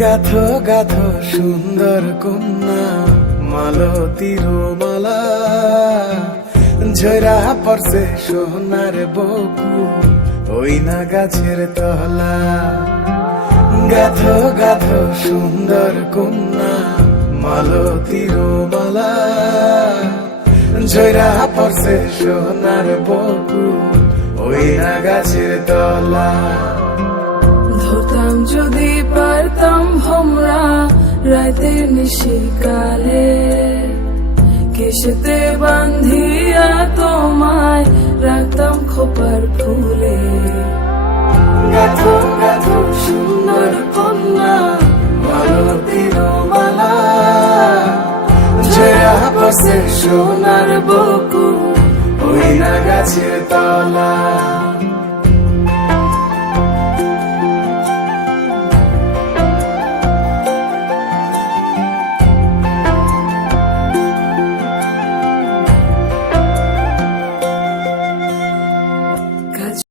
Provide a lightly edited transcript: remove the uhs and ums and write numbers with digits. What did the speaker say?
গাথো গাথো সুন্দর কন্যা মালতীর মালা, ঝরা পড়ছে সোনার বকু ওই না গাছের তলা। গাথো গাথো সুন্দর কন্যা মালতীর মালা, ঝরা পড়ছে সোনার বকু ওই না গাছের তলা। ধরতাম যদি পারতাম ভোমরা রাতের নিশিকালে, কেশেতে বান্ধিয়া তোমায় রাখতাম খোপার ফুলে। গাথো গাথো সুন্দর কন্যা মালতীর মালা, ঝরা পড়ছে সোনার বকু ওই না গাছের তলা।